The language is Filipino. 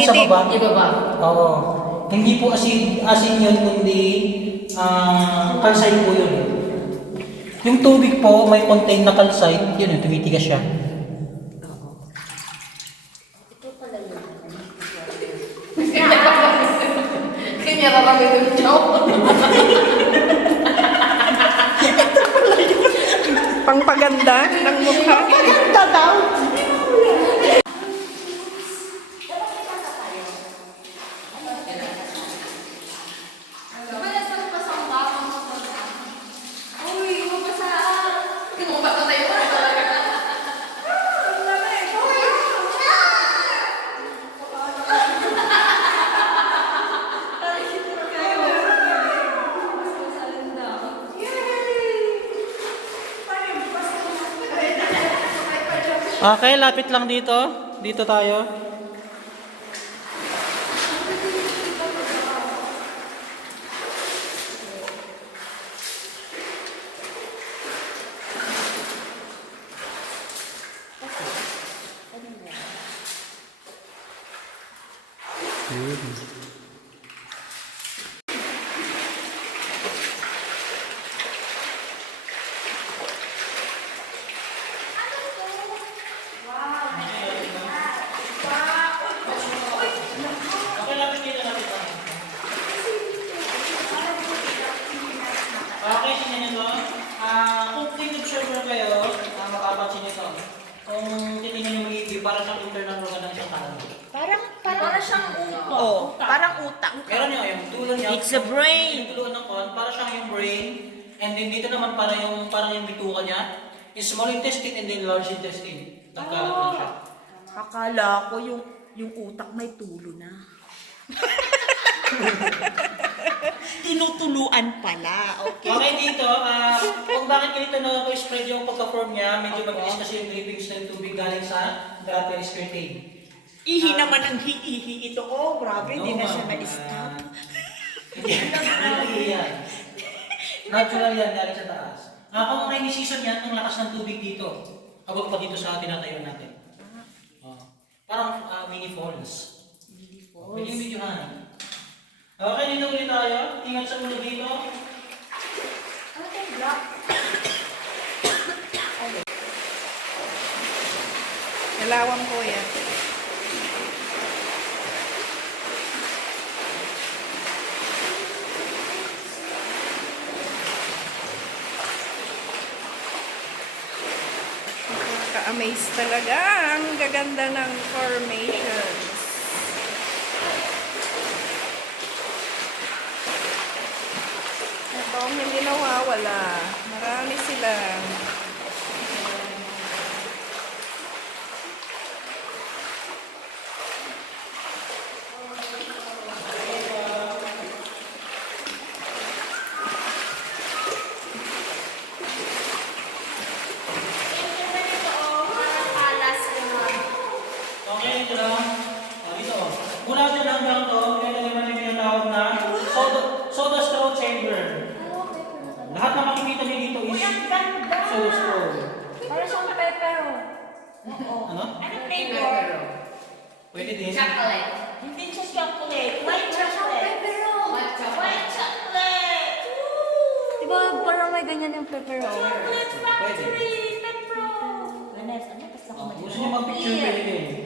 sa Acidic. baba. Ibaba. Oo. Hindi po asin yun, kundi calcite po yun. Yung tubig po, may contain na calcite, yun yung tumitigas siya. Kanya rarami ng chow. Pangpaganda ng mukha. Maganda daw! Okay, lapit lang dito. Dito tayo. Okay, lapit dito, lapit lang. Okay, sinya nyo to. Kung quick observer kayo, mapapansin nyo to. Kung titingnan yung review, para siyang internal organ ng isang tao. Para siyang utak. Oh, parang utak. Meron nyo, yung tulo niya. It's a brain. Yung tulo ng kon, para siyang yung brain. And then dito naman parang yung bituka niya. Yung small intestine and then large intestine. Nagkalat lang siya. Akala ko yung utak may tulo na. Tinutuluan pala. Okay. Okay dito, kung bakit ganito na spread yung pagka-form niya, medyo mabilis kasi yung drippings ng tubig galing sa Draperis curtain. Ihi naman ang ihi ito. Oh, grabe, hindi na siya na-stop. Hindi yan. Natural yan, galing sa taas. Kung rainy season yan, ang lakas ng tubig dito. Abot pa dito sa tinatayo natin. Parang mini falls. Mini Pwede yung videohan. Okay, dito ulit tayo. Ingat sa ulo dito. Ano yung black? Dalawang po yan. Nakaka-amaze talaga. Ang gaganda ng formations. Ito ang hindi nawawala. Marami sila. Okay, ito lang. Dito. Mula dyan hanggang to, ito naman yung tinatawag na soda straw chamber. Lahat na makikita niyo dito is soda straw. Para siyang pepper. Ano? Ano flavor? Pwede din. Chocolate. Hindi siya chocolate. White chocolate. White chocolate. White chocolate. Diba parang may ganyan yung pepper Chocolate Pwede. factory. Pepper. Ganes, ano? Basta ko Gusto niyo mag-picture, pwede din.